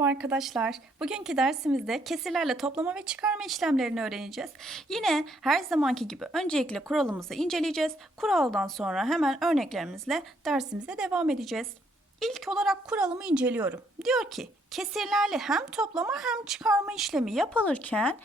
Merhaba arkadaşlar. Bugünkü dersimizde kesirlerle toplama ve çıkarma işlemlerini öğreneceğiz. Yine her zamanki gibi öncelikle kuralımızı inceleyeceğiz. Kuraldan sonra hemen örneklerimizle dersimize devam edeceğiz. İlk olarak kuralımı inceliyorum. Diyor ki kesirlerle hem toplama hem çıkarma işlemi yapılırken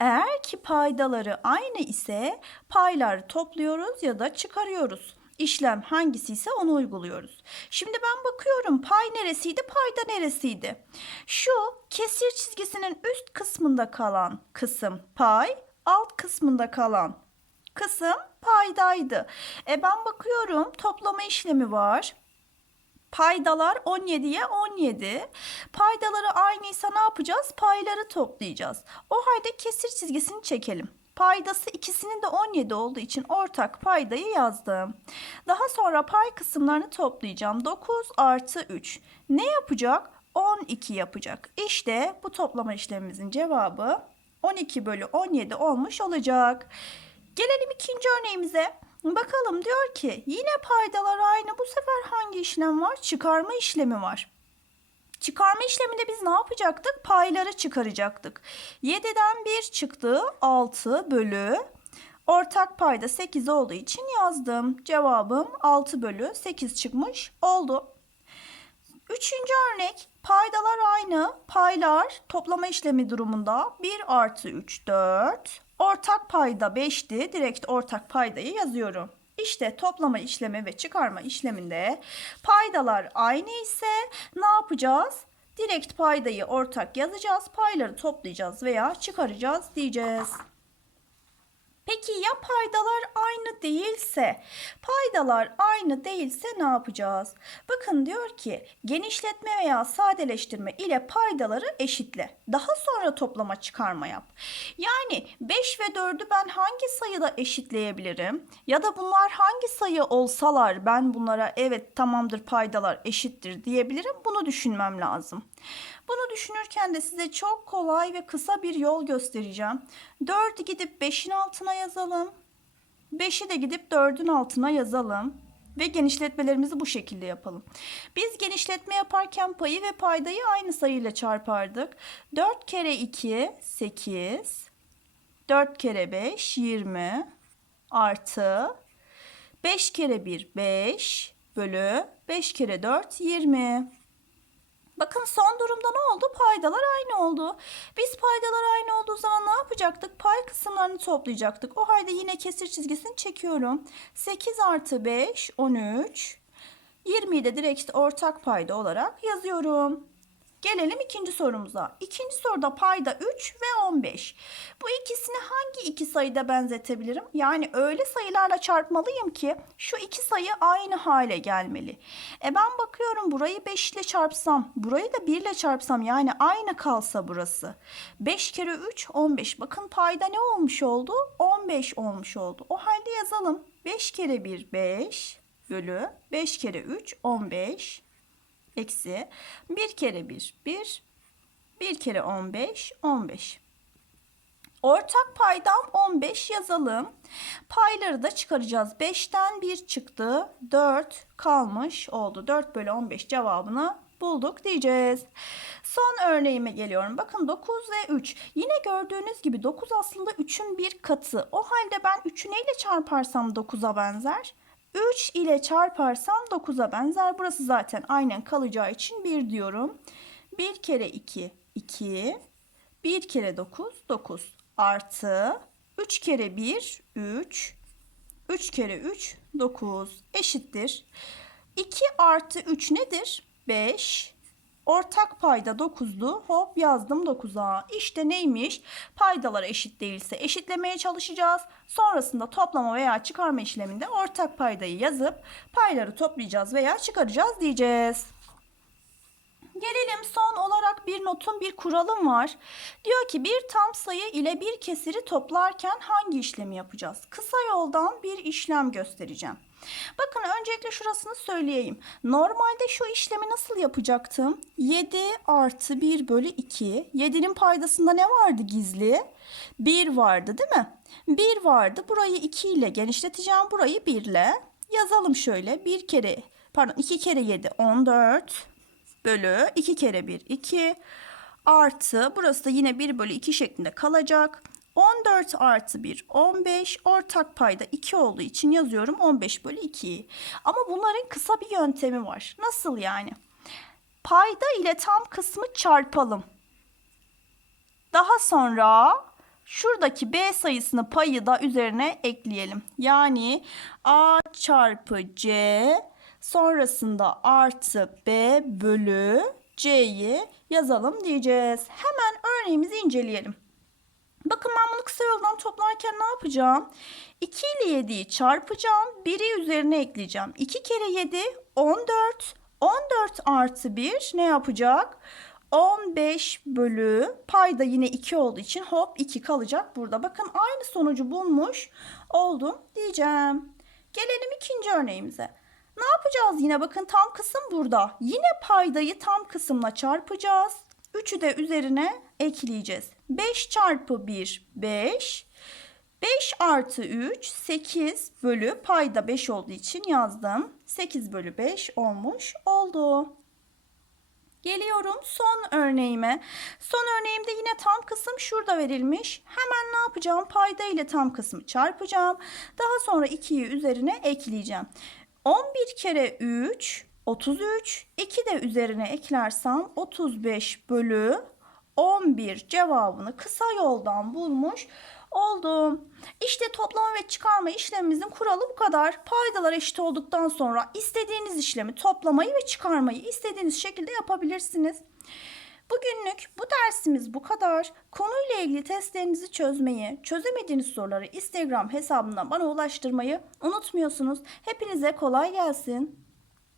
eğer ki paydaları aynı ise payları topluyoruz ya da çıkarıyoruz. İşlem hangisi ise onu uyguluyoruz. Şimdi ben bakıyorum pay neresiydi, payda neresiydi? Şu kesir çizgisinin üst kısmında kalan kısım pay, alt kısmında kalan kısım paydaydı. E ben bakıyorum toplama işlemi var. Paydalar 17'ye 17. Paydaları aynıysa ne yapacağız? Payları toplayacağız. O halde kesir çizgisini çekelim. Paydası ikisinin de 17 olduğu için ortak paydayı yazdım. Daha sonra pay kısımlarını toplayacağım. 9 artı 3. Ne yapacak? 12 yapacak. İşte bu toplama işlemimizin cevabı 12 bölü 17 olmuş olacak. Gelelim ikinci örneğimize. Bakalım diyor ki yine paydalar aynı. Bu sefer hangi işlem var? Çıkarma işlemi var. Çıkarma işleminde biz ne yapacaktık? Payları çıkaracaktık. 7'den 1 çıktı. 6 bölü. Ortak payda 8 olduğu için yazdım. Cevabım 6 bölü 8 çıkmış oldu. Üçüncü örnek paydalar aynı. Paylar toplama işlemi durumunda 1 artı 3 4. Ortak payda 5'ti. Direkt ortak paydayı yazıyorum. İşte toplama işlemi ve çıkarma işleminde paydalar aynı ise ne yapacağız? Direkt paydayı ortak yazacağız. Payları toplayacağız veya çıkaracağız diyeceğiz. Peki ya paydalar aynı değilse? Paydalar aynı değilse ne yapacağız? Bakın diyor ki genişletme veya sadeleştirme ile paydaları eşitle. Daha sonra toplama çıkarma yap. Yani 5 ve 4'ü ben hangi sayıda eşitleyebilirim? Ya da bunlar hangi sayı olsalar ben bunlara evet tamamdır paydalar eşittir diyebilirim. Bunu düşünmem lazım. Bunu düşünürken de size çok kolay ve kısa bir yol göstereceğim. 4'ü gidip 5'in altına yazalım. 5'i de gidip 4'ün altına yazalım. Ve genişletmelerimizi bu şekilde yapalım. Biz genişletme yaparken payı ve paydayı aynı sayıyla çarpardık. 4 kere 2 8. 4 kere 5 20 artı 5 kere 1 5 bölü 5 kere 4 20. Bakın son durumda ne oldu? Paydalar aynı oldu. Biz paydalar aynı olduğu zaman ne yapacaktık? Pay kısımlarını toplayacaktık. O halde yine kesir çizgisini çekiyorum. 8 artı 5 13. 20'yi de direkt ortak payda olarak yazıyorum. Gelelim ikinci sorumuza. İkinci soruda payda 3 ve 15. Bu ikisini hangi iki sayıda benzetebilirim? Yani öyle sayılarla çarpmalıyım ki şu iki sayı aynı hale gelmeli. E ben bakıyorum burayı 5 ile çarpsam, burayı da 1 ile çarpsam yani aynı kalsa burası. 5 kere 3 15. Bakın payda ne olmuş oldu? 15 olmuş oldu. O halde yazalım. 5 kere 1 5 bölü 5 kere 3 15 eksi 1 kere 1 1 1 kere 15 15. Ortak paydam 15 yazalım. Payları da çıkaracağız. 5'ten 1 çıktı. 4 kalmış oldu. 4 bölü 15 cevabını bulduk diyeceğiz. Son örneğime geliyorum. Bakın 9 ve 3. Yine gördüğünüz gibi 9 aslında 3'ün bir katı. O halde ben 3'ü neyle çarparsam 9'a benzer? 3 ile çarparsam 9'a benzer. Burası zaten aynen kalacağı için 1 diyorum. 1 kere 2 2 1 kere 9 9 artı 3 kere 1 3 3 kere 3 9 eşittir. 2 artı 3 nedir? 5 Ortak payda 9'du. Hop yazdım 9'a. İşte neymiş? Paydalar eşit değilse eşitlemeye çalışacağız. Sonrasında toplama veya çıkarma işleminde ortak paydayı yazıp payları toplayacağız veya çıkaracağız diyeceğiz. Gelelim son olarak bir notun bir kuralım var. Diyor ki bir tam sayı ile bir kesiri toplarken hangi işlemi yapacağız? Kısa yoldan bir işlem göstereceğim. Bakın öncelikle şurasını söyleyeyim. Normalde şu işlemi nasıl yapacaktım? 7 artı 1 bölü 2. 7'nin paydasında ne vardı gizli? 1 vardı değil mi? 1 vardı. Burayı 2 ile genişleteceğim. Burayı 1 ile. Yazalım şöyle. 1 kere pardon 2 kere 7 14. bölü 2 kere 1 2 artı burası da yine 1 bölü 2 şeklinde kalacak. 14 artı 1 15 ortak payda 2 olduğu için yazıyorum 15 bölü 2'yi. Ama bunların kısa bir yöntemi var. Nasıl yani? Payda ile tam kısmı çarpalım. Daha sonra şuradaki B sayısını payı da üzerine ekleyelim. Yani A çarpı C sonrasında artı B bölü C'yi yazalım diyeceğiz. Hemen örneğimizi inceleyelim. Bakın ben bunu kısa yoldan toplarken ne yapacağım? 2 ile 7'yi çarpacağım. 1'i üzerine ekleyeceğim. 2 kere 7 14. 14 artı 1 ne yapacak? 15 bölü payda yine 2 olduğu için hop 2 kalacak burada. Bakın aynı sonucu bulmuş oldum diyeceğim. Gelelim ikinci örneğimize. Ne yapacağız yine bakın tam kısım burada. Yine paydayı tam kısımla çarpacağız. 3'ü de üzerine ekleyeceğiz. 5 çarpı 1 5. 5 artı 3 8 bölü payda 5 olduğu için yazdım. 8 bölü 5 olmuş oldu. Geliyorum son örneğime. Son örneğimde yine tam kısım şurada verilmiş. Hemen ne yapacağım? Payda ile tam kısmı çarpacağım. Daha sonra 2'yi üzerine ekleyeceğim. 11 kere 3 33. 2 de üzerine eklersem 35 bölü 11 cevabını kısa yoldan bulmuş oldum. İşte toplama ve çıkarma işlemimizin kuralı bu kadar. Paydalar eşit olduktan sonra istediğiniz işlemi toplamayı ve çıkarmayı istediğiniz şekilde yapabilirsiniz. Bugünlük bu dersimiz bu kadar. Konuyla ilgili testlerinizi çözmeyi, çözemediğiniz soruları Instagram hesabından bana ulaştırmayı unutmuyorsunuz. Hepinize kolay gelsin.